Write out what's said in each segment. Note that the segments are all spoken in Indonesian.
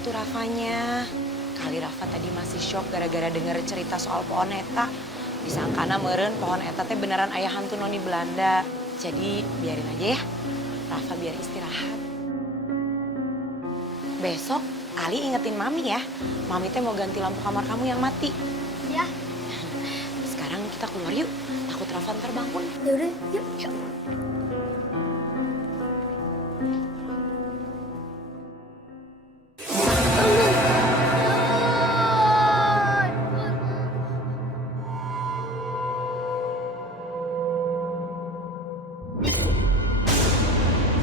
atuh Rafanya. Kali Rafa tadi masih shock gara-gara denger cerita soal pohon eta. Disangkana meureun pohon eta teh beneran aya hantu noni Belanda. Jadi biarin aja ya, Rafa biar istirahat. Besok Ali ingetin Mami ya, Mami teh mau ganti lampu kamar kamu yang mati. Ya. Sekarang kita keluar yuk, takut Rafa ntar bangun. Yaudah, yuk. Yuk.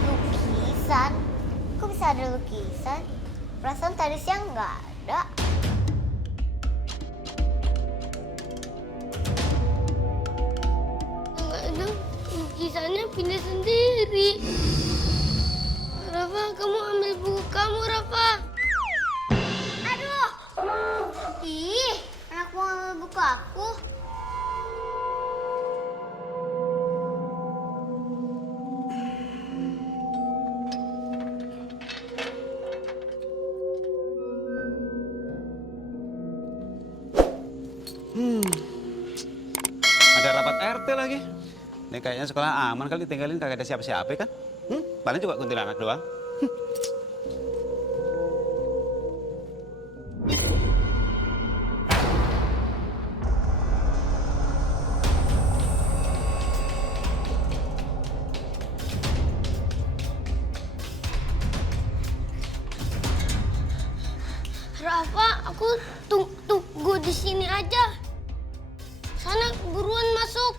Lukisan? Kok bisa ada lukisan? Perasaan tadi siang nggak ada. Kadang lukisannya pindah sendiri. Rafa, kamu ambil buku kamu, Rafa. Aduh! Ih, anak mau ngambil buku aku. Ada rapat RT lagi. Ini kayaknya sekolah aman kali tinggalin kagak ada siapa-siapa kan? Paling juga kuntilanak doang. Rafa, aku tunggu di sini aja. Sana buruan masuk.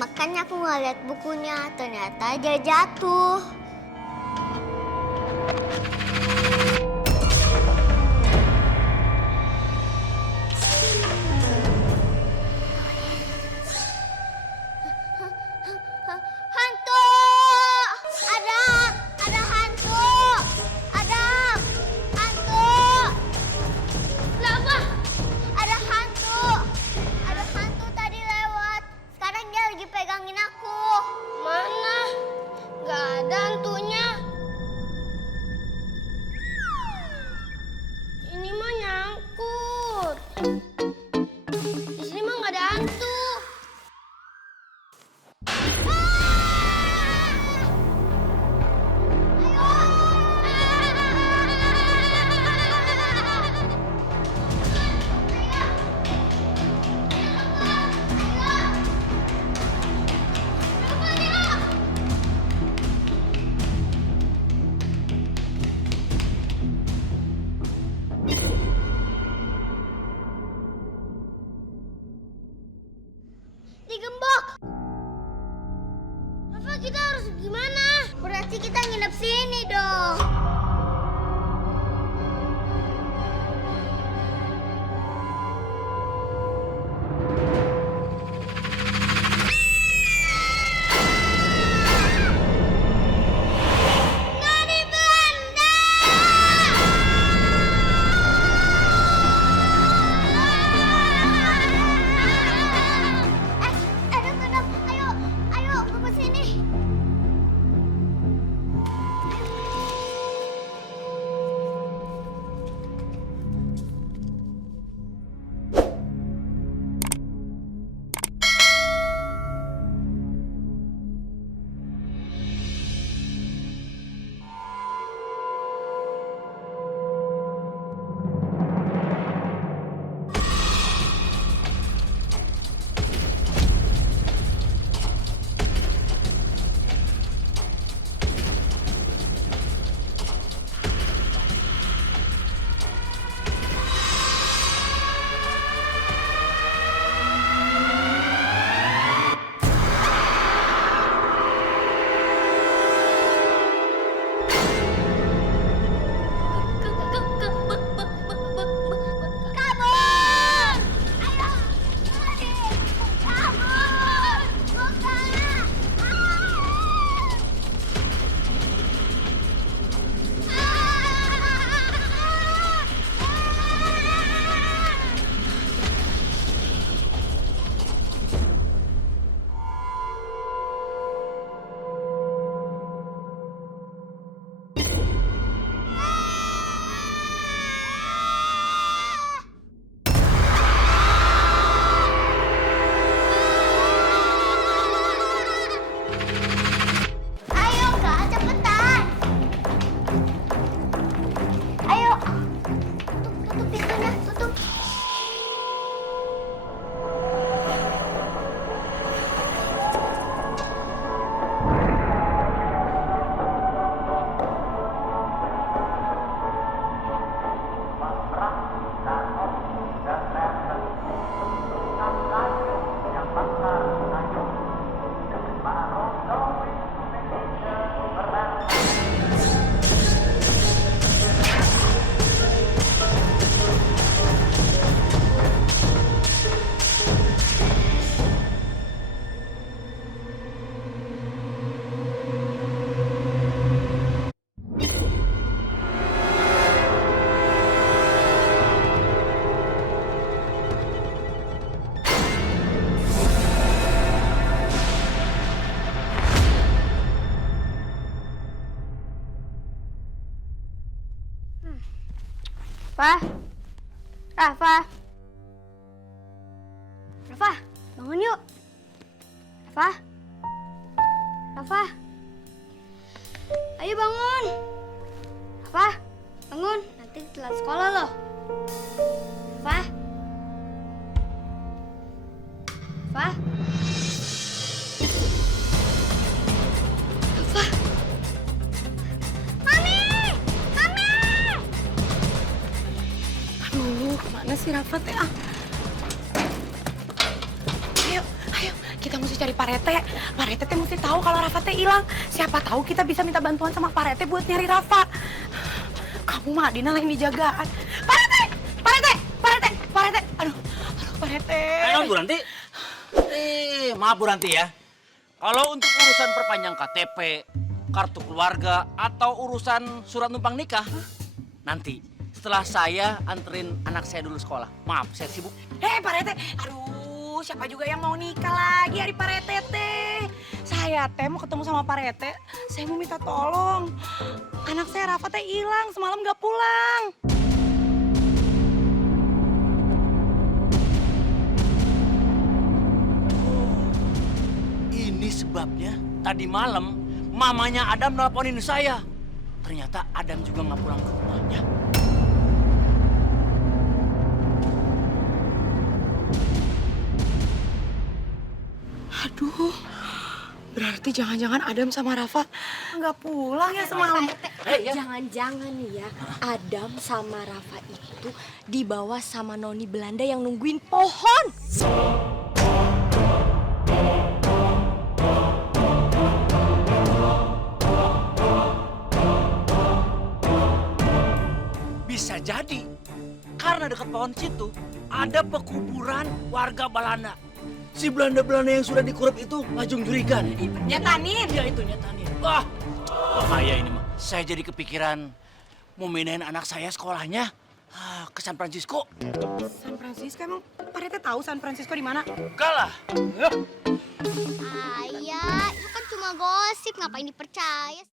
Makanya aku nggak lihat bukunya, ternyata dia jatuh. Hantu! Ada hantu! Hantu! Rafa, Ada hantu tadi lewat. Sekarang dia lagi pegangin aku. mana? Gak ada hantu Rafa? Rafa? Rafa, bangun yuk. Rafa? Rafa? Ayo bangun. Rafa, bangun. Nanti telat sekolah loh. Rafa? Rafa? Rafa? Mami! Mami! Aduh, kemana sih Rafa teh? Ayo, ayo, kita mesti cari Pak Rete. Pak Rete teh mesti tahu kalau Rafa teh hilang. Siapa tahu kita bisa minta bantuan sama Pak Rete buat nyari Rafa. Kamu mah Dina lagi dijagaan. Pak Rete! Pak Rete! Pak Rete! Pak Rete! Aduh, Pak Rete. Ayo Bu Ranti. Maaf Bu Ranti ya. Kalau untuk urusan perpanjang KTP, kartu keluarga, atau urusan surat numpang nikah, nanti setelah saya anterin anak saya dulu sekolah. Maaf, saya sibuk. Pak Rete, aduh siapa juga yang mau nikah lagi hari Pak Rete teh. Saya teh mau ketemu sama Pak Rete, saya mau minta tolong. Anak saya Rafa teh hilang, semalam gak pulang. Ini sebabnya tadi malam mamanya Adam nelponin saya. Ternyata Adam juga nggak pulang ke rumahnya. Aduh, berarti jangan-jangan Adam sama Rafa nggak pulang ya semalam. Jangan-jangan nih ya, Adam sama Rafa itu dibawa sama noni Belanda yang nungguin pohon. Bisa jadi karena dekat pohon situ ada pekuburan warga Belanda. Si Belanda-Belanda yang sudah dikurup itu ngajung jurigan. Nyetanin. Iya itu nyetanin. Wah, bahaya ini mah. Saya jadi kepikiran mau pindahin anak saya sekolahnya ke San Francisco. San Francisco emang Pak Rete tahu San Francisco di mana? Enggak lah. Ayah, itu kan cuma gosip, ngapain dipercaya?